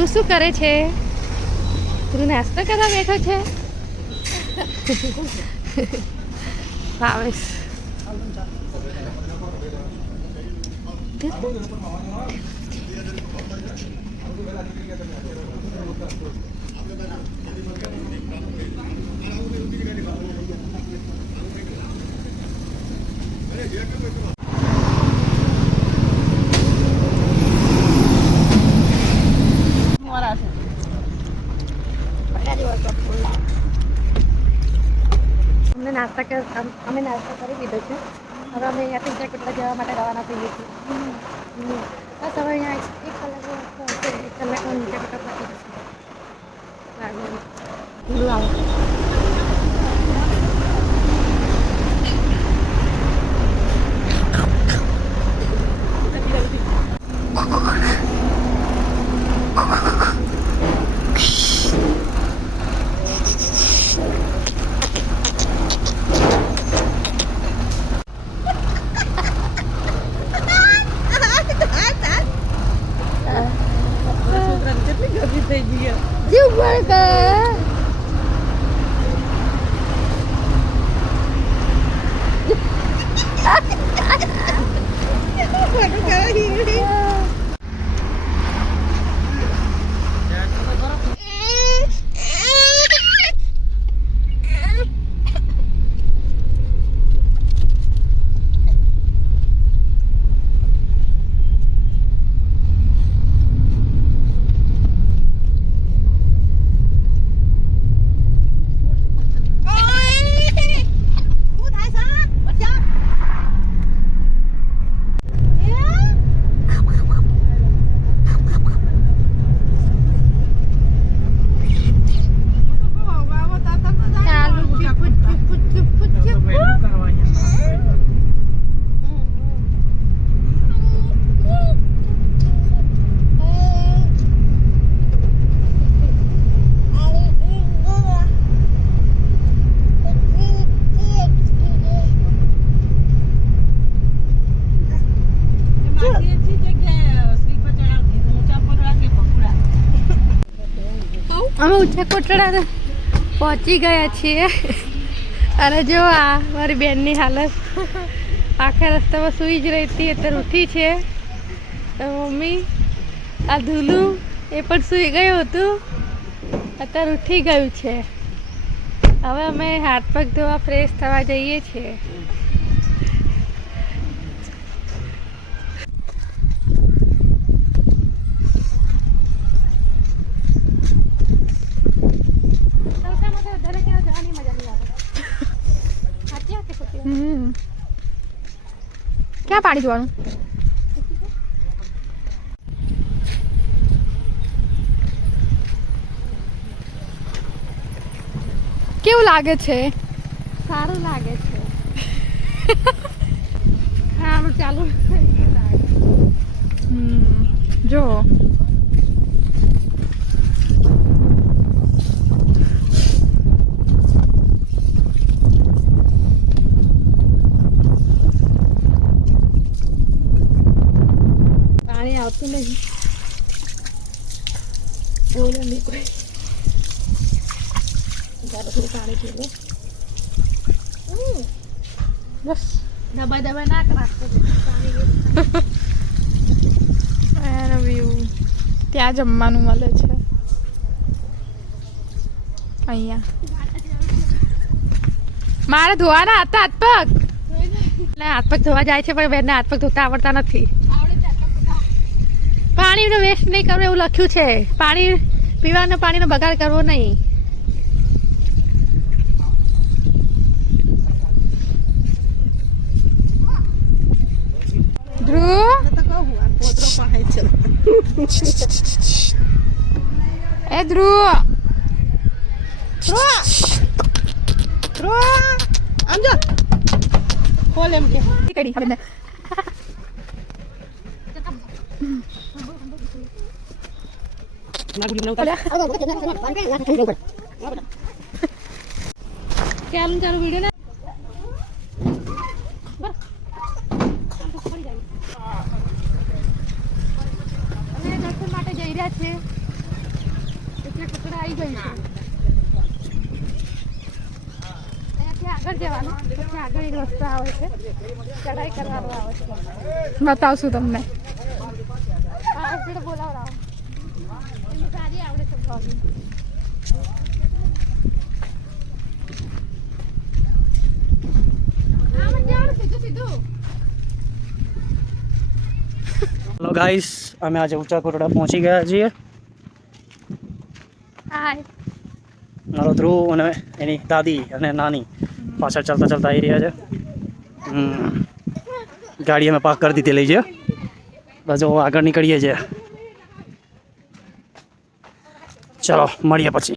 ધ્રુવ શું કરે છે? ધ્રુવ નાસ્તો કરવા બેઠો છે. ભાવેશ અમે નાસ્તો કરી દીધો છે. હવે અમે અહીંયાથી ઉચ્ચાકોટડા જવા માટે રવાના થઈએ છીએ. બસ હવે અહીંયા 1 કલાક હશે. 1 કલાકમાં ઉચ્ચાકોટડા પહોંચી અમે ઉચ્ચાકોટડા પહોંચી ગયા છીએ. અને જો આ મારી બેનની હાલત આખા રસ્તામાં સૂઈ જ રહી હતી, અત્યારે ઉઠી છે. મમ્મી આ ધૂલું એ પણ સૂઈ ગયું હતું, અત્યારે ઉઠી ગયું છે. હવે અમે હાથ પગ ધોવા ફ્રેશ થવા જઈએ છીએ. ક્યાં પાણી જોવાનું? કેવું લાગે છે? સારું લાગે છે. સારું ચાલુ જો આવતું નહીં. બોલો નહીં કોઈ. થોડું પાણી પીવું. બસ દબા દબા ના રાખતો પાણી. ત્યાં જમવાનું મળે છે અહીંયા. મારે ધોવાના હતા હાથ પગ. હાથ પગ ધોવા જાય છે પણ બેનને હાથ પગ ધોતા આવડતા નથી. પાણીનો વેસ્ટ નહીં કરવો એવું લખ્યું છે. પાણી પીવાનો પાણીનો બગાડ કરવો નહીં. ધ્રુવ એ ધ્રુવ આમ જો ખોલ એમ કે કડી હવે ચાલુ ચાલુ વિડીયો ના અમે દર્શન માટે જઈ રહ્યા છીએ. કચરા આવી ગઈ છે. અહીંયાથી આગળ જવાનું, પછી આગળ એક રસ્તો આવે છે, ચડાઈ કરવાનો આવે છે. બતાવશું તમને. હા એટલે બોલાવડાવો, એમને સારી આવડે છે બ્લોગિંગ. હેલો ગાઈસ, અમે આજે ઊંચા કોટડા પહોંચી ગયા છીએ. હાય. મારો ધ્રુવ અને એની દાદી અને નાની પાછળ ચાલતા ચાલતા આવી રહ્યા છે. ગાડી અમે પાર્ક કરી દીધી લઈ છે. બસ આગળ નીકળીએ છીએ. ચલો મળીએ પછી.